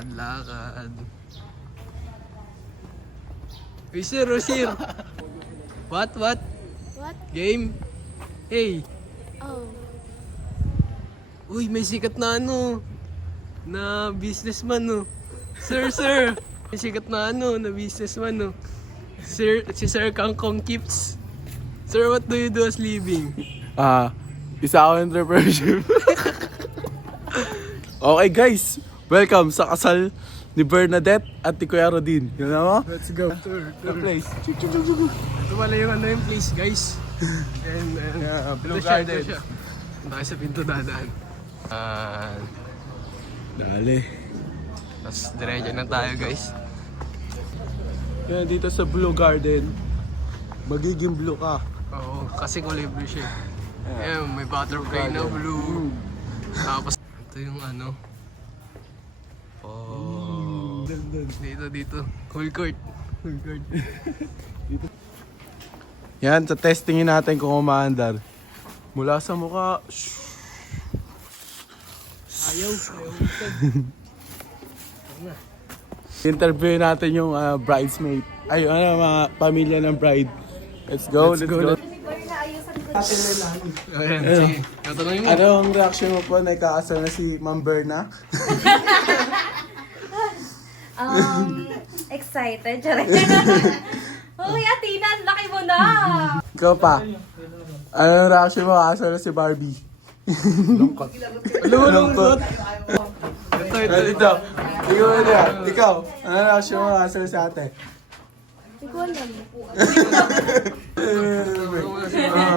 Lakad-lakad. Uy, sir, oh, sir. What? What? Game? Hey. Oh. Uy, may sikat na na businessman, no. Sir. May sikat na na businessman, no. Sir, si Sir Kangkong Kips. Sir, what do you do as living? Isa ako entrepreneurship. Okay guys, welcome sa kasal ni Bernadette at ni Kuya Rodin. Yun na mo? Let's go. The place. Ito pala yung place, guys. And Blue ito siya, Garden. ito siya. Punta kayo sa pinto dadaan. Dali. Tapos diretso na tayo, guys. Yan, dito sa Blue Garden, magiging blue ka. Oo, kasi kulay blue siya. Ayan, may butterfly na blue. Tapos, ito yung Oh. Dito. Whole court. Yan, sa testingin natin kung umaandar. Mula sa mukha. Ayaw. Interview natin yung bridesmaid. Ay, mga pamilya ng bride. Let's go. Ayan, sige. Tatanungin mo. Anong reaction mo po na ikakasal na si Ma'am Berna? Excited. Uy, Athena, laki mo na! Ikaw pa. Anong reaction mo kakasal na si Barbie? Lungkot. Ito. Ikaw. Anong reaction mo kakasal si ate? Hindi ko alam.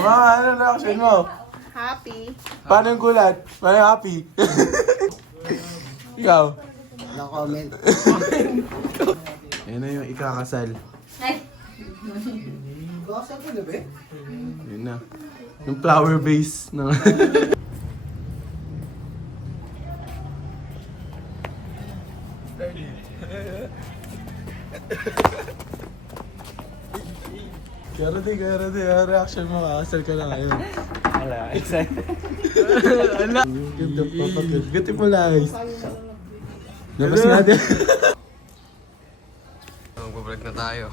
Mama, anong reaction mo? Happy. Paano yung gulat? Paano yung happy? Ikaw. No comment. Yan na yung ikakasal. Ay, Bakit ko na ba? Yun na. Yung flower base ng... Kaya rati, reaction mo, kakasal ka na ngayon. Wala, excited. Ala! Ganda, papagod. Gati mo guys. Labas natin. Mag-vlog na tayo.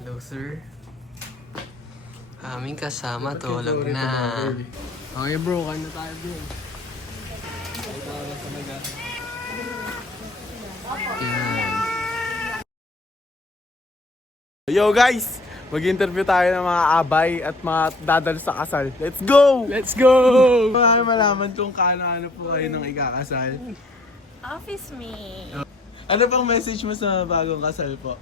Hello, sir. Aming kasama, tulog na. Okay bro, kain na tayo bro. Yan. Yo guys! Mag-interview tayo ng mga abay at mga dadal sa kasal. Let's go! Let's go! Para malaman kung kaano-ano po kayo nung ikakasal. office me. Ano pang message mo sa bagong kasal po?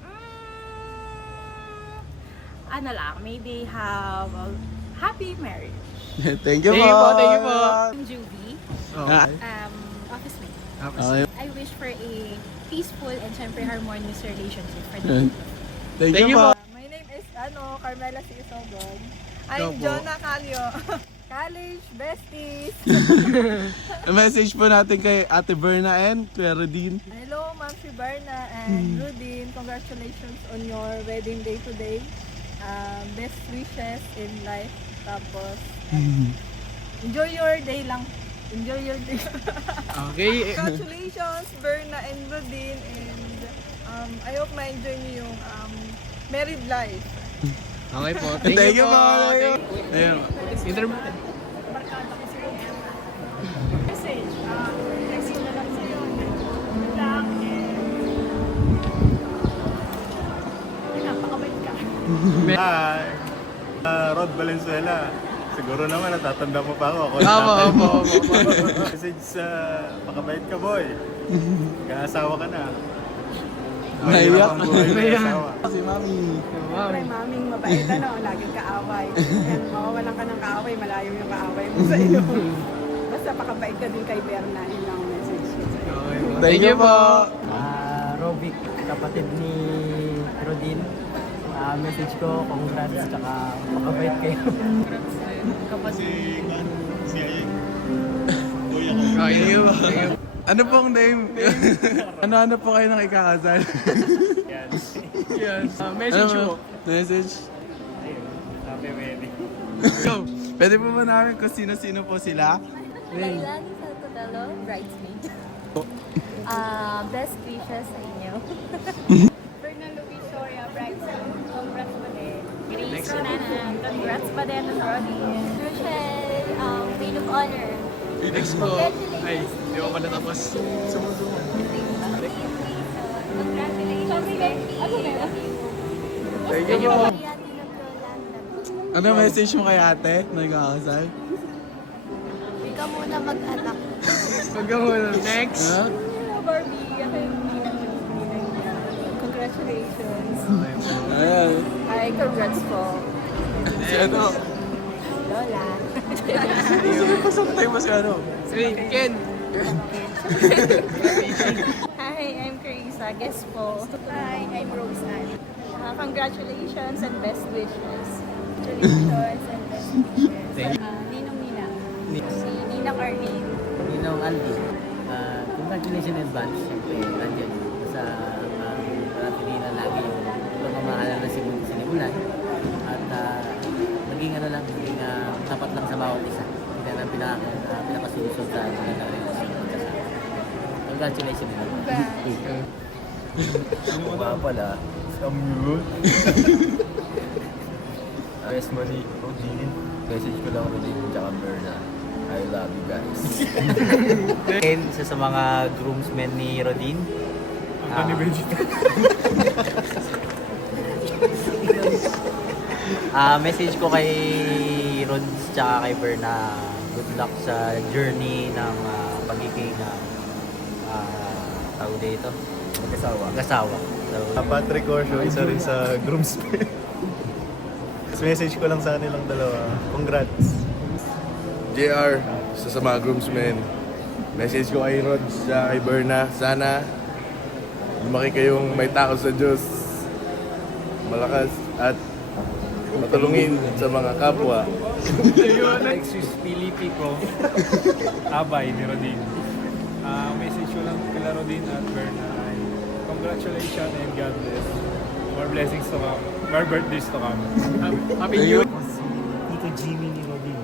Ano lang, may they have a happy marriage. Thank you Thank you po! po, thank you po. I'm Juvie, Ah, office mate. okay. I wish for a peaceful and syempre harmonious relationship for the Thank you po! My name is Carmela C. Isogon. Ikaw I'm po. Jonah Calio. College besties. Message po natin kay Ate Berna and Kuya Rodin. Hello, Ma'am Shibarna and Rudin. Congratulations on your wedding day today. Best wishes in life. Tapos, enjoy your day lang. Enjoy your day. Okay. Congratulations, Berna and Rudin. And I hope ma-enjoy niyo yung married life. Okay po. Thank you po! Ayun. Interview. Message. Text na lang sa'yo. Good luck and napakabait ka. Hi! Rod Valenzuela. Siguro naman natatanda mo pa ako. Opo. Message sa makabait ka boy. Kaasawa ka na. Naiyak. Mahirap ang buhay ng Naiyak. asawa. Si Mami. Siyempre, maming mabait laging kaaway. Yan, mawawalan ka ng kaaway, malayo yung kaaway mo sa iyo. Basta pakabait ka din kay Berna, yun lang ang message ko sa'yo. Okay po. Thank you po! Robic, kapatid ni Rodin. Message ko, congrats, tsaka makabait kayo. Okay, thank you. Ano pong name? Ano po kayo nang ikakasal? Yes. Message mo. Message? Happy wedding. Go! Pwede po ba namin kung sino-sino po sila? Lailani Saltodalo, bridesmaid. Best wishes sa inyo. Fernando Victoria, bridesmaid. Congrats pa din. Grace Ronanan, congrats pa din sa Rodin. Rochelle, Queen of Honor. Phoenix ko. Ay, di ko pa natapos. Sumusunod. Congratulations, Betty. Thank you po. Ano message mo kay ate? Nagkakasal? Hindi ka muna mag-anak. Huwag ka muna. Next. Ha? Barbie, ako yung ninang niya. Congratulations. Ayan. Ay, congrats po. Si ano? Lola. Pasantay mo si ano? Hey, Ken. Hi, I'm Carissa. Guest po. Hi, I'm Roseanne. Congratulations and best wishes. Congratulations and best wishes. Ninong Nina. Si Nina Carlene. Ninong Aldi. Congratulations in advance. Siyempre, nandiyan sa natin na lagi yung pagmamahalan na sinimulan. At naging ano lang, naging tapat lang sa bawat isa. Yan ang pinakasusod sa mga relasyon magkasama. Congratulations in advance. Ano nga pala? Scam yun. Best money, Rodin. Message ko lang Rodin tsaka Berna. I love you guys. Isa sa mga groomsmen ni Rodin. Ang Vegeta. Message ko kay Rods tsaka kay Berna, good luck sa journey ng pagiging tawag dito, mag-asawa. So, Patrick Orsho, isa rin sa groomsmen. Message ko lang sa kanilang dalawa. Congrats. JR, isa sa mga groomsmen. Message ko kay Rod sa kay Berna. Sana lumaki kayong may takot sa Diyos. Malakas at matulungin sa mga kapwa. Jesus Filipico, Abay ni Rodin. Message ko lang kila Rodin at Berna ay congratulations and God bless. More blessings to come. More birthdays to come. Happy New Year. Tito Jimmy ni Robin.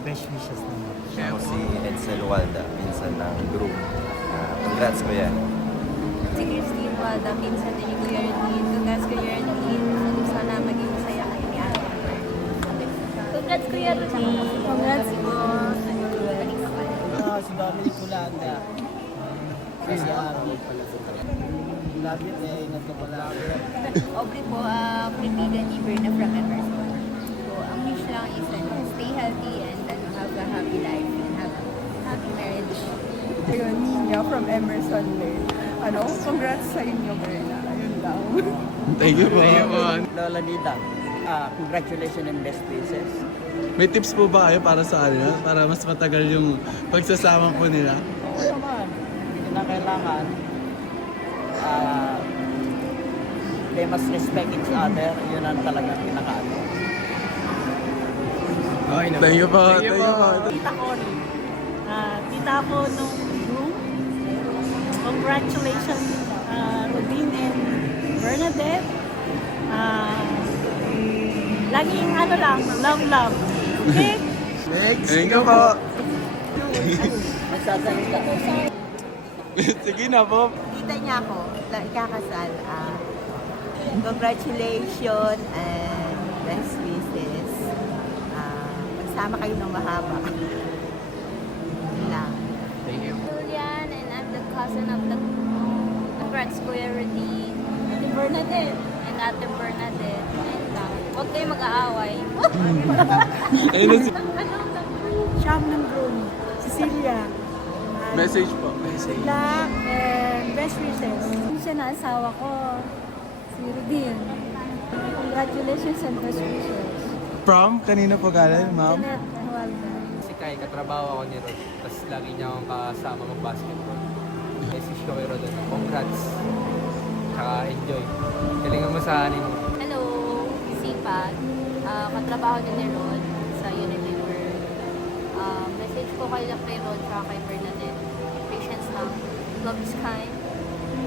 Best wishes naman. Ako si Edsel Walda, pinsan ng group. Congrats ko yan. Si Christine Walda, pinsan din ni Kuya Rodin. Congrats Kuya Rodin. Sana maging masaya kayo ni Ate. Congrats Kuya Rodin. Congrats po. si Dominic Kulanda. Si Aaron. Labit ingat ka pala. Aubrey po, kaibigan ni Berna from Emerson. So, ang wish lang is stay healthy and have a happy life and have a happy marriage. Ayun, Nina from Emerson din. Congrats sa inyo, Berna. Ayun lang. Thank you po. Lola Nita, congratulations and best wishes. May tips po ba kayo para sa kanila? Para mas matagal yung pagsasama po nila? Oo naman, hindi na kailangan. They must respect each other. Yun ang talagang pinaka-ano. Okay na. Thank you po. Thank you Thank you po. po. Tita ko rin. Tita ko nung groom. Congratulations, Rodin and Bernadette. Laging love. Okay? Next. Thank you po. Magsasalita ko. Sige na po. Tita niya ako, ikakasal. Congratulations and best wishes. Magsama kayo ng mahaba. Yun lang. Julian, and I'm the cousin of the congrats Kuya Rodin. Ate Bernadette. And Ate Bernadette. Ayun lang. Huwag kayo mag-aaway. Ayun na si... Siyam ng groom. Cecilia. Message po. Message. Luck and best wishes. Siya na asawa ko. Si Rodin. Congratulations and best wishes. From? Kanina po galing, ma'am? Janet Walda. Si Kai, katrabaho ako ni Rod. Tapos lagi niya akong kasama mag-basketball. Message ko kay Rod, congrats. Tsaka enjoy. Galingan mo sa anin. Hello, Sipag. Katrabaho din ni Rod sa Unilever. Message ko kay Rod at kay Bernadette. Patience lang. Love is kind.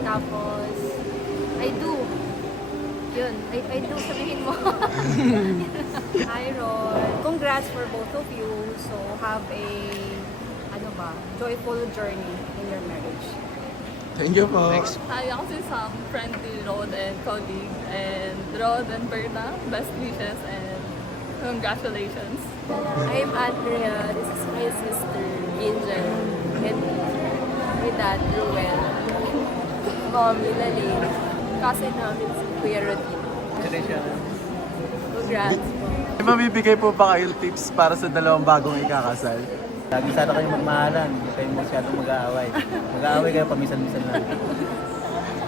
Tapos, I do. Yun, I do sabihin mo. Hi Rod. Congrats for both of you. So, have a ba, joyful journey in your marriage. Thank you po. Hi, ako si Sam, friend ni Rod and colleague. And Rod and Berna, best wishes and congratulations. I'm Andrea. This is my sister, Angel. And my dad, Ruel. Mommy, Lalaine. Cousin namin si Kuya Rodin. Congrats po. May mabibigay po ba kayong tips para sa dalawang bagong ikakasal? Lagi sana kayong magmahalan, hindi kayo masyadong mag-aaway. Mag-aaway kayo paminsan-minsan lang.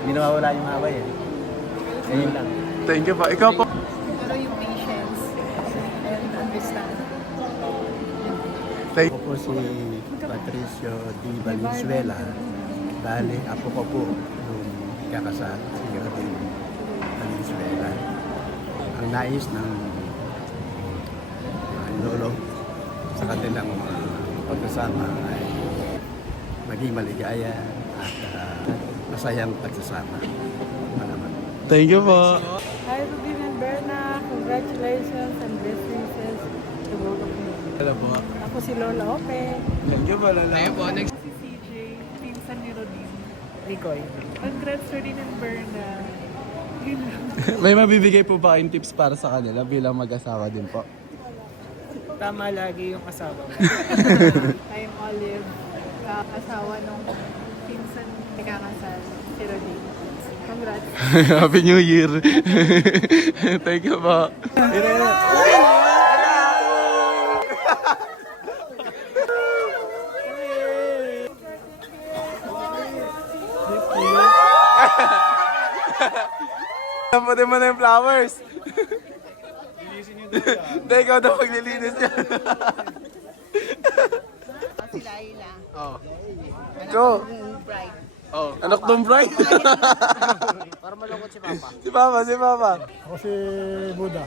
Hindi nawawala yung away eh. Ganyan lang. Thank you po. Ikaw po. Siguro yung patience and understanding. Thank Ako po si Patricio Di Valenzuela. Bali, apo ko po nung ikakasal si Rodin Valenzuela. Ang nais ng lolo sa kanilang pagsasama ay maging maligaya at masayang pagsasama. Malaman. Thank you po. Hi, Rubin and Berna. Congratulations and best wishes to both of you. Hello po. Ako si Lola Ope. Thank you po, Lala. Thank you po. Next. Si CJ, pinsan ni Rodin. Nicoy. Congrats, Rodin and Berna. Yun lang. May mabibigay po ba kayong tips para sa kanila bilang mag-asawa din po? Tama lagi yung asawa mo. I'm Olive, asawa nung pinsan ni kakasal, si Rodin. Congrats. Happy New Year. Thank you po. Pwede mo na yung flowers. Hindi, ikaw daw maglilinis yan. Si Laila. Oh. Ikaw. Bride. Oh. Anak ng bride. Para malungkot si Papa. Si Papa. Ako si Buddha.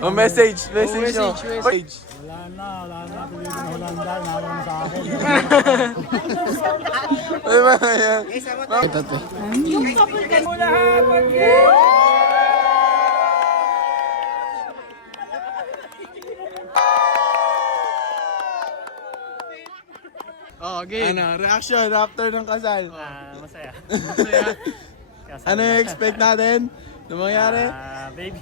Oh, message nyo. Message. Wala na. Piliin ng Holanda. Nawa na sa akin. Ay ba yan? Ito. Oh, okay. Ano, reaction after ng kasal? Masaya. Ano yung expect natin na mangyari? Baby.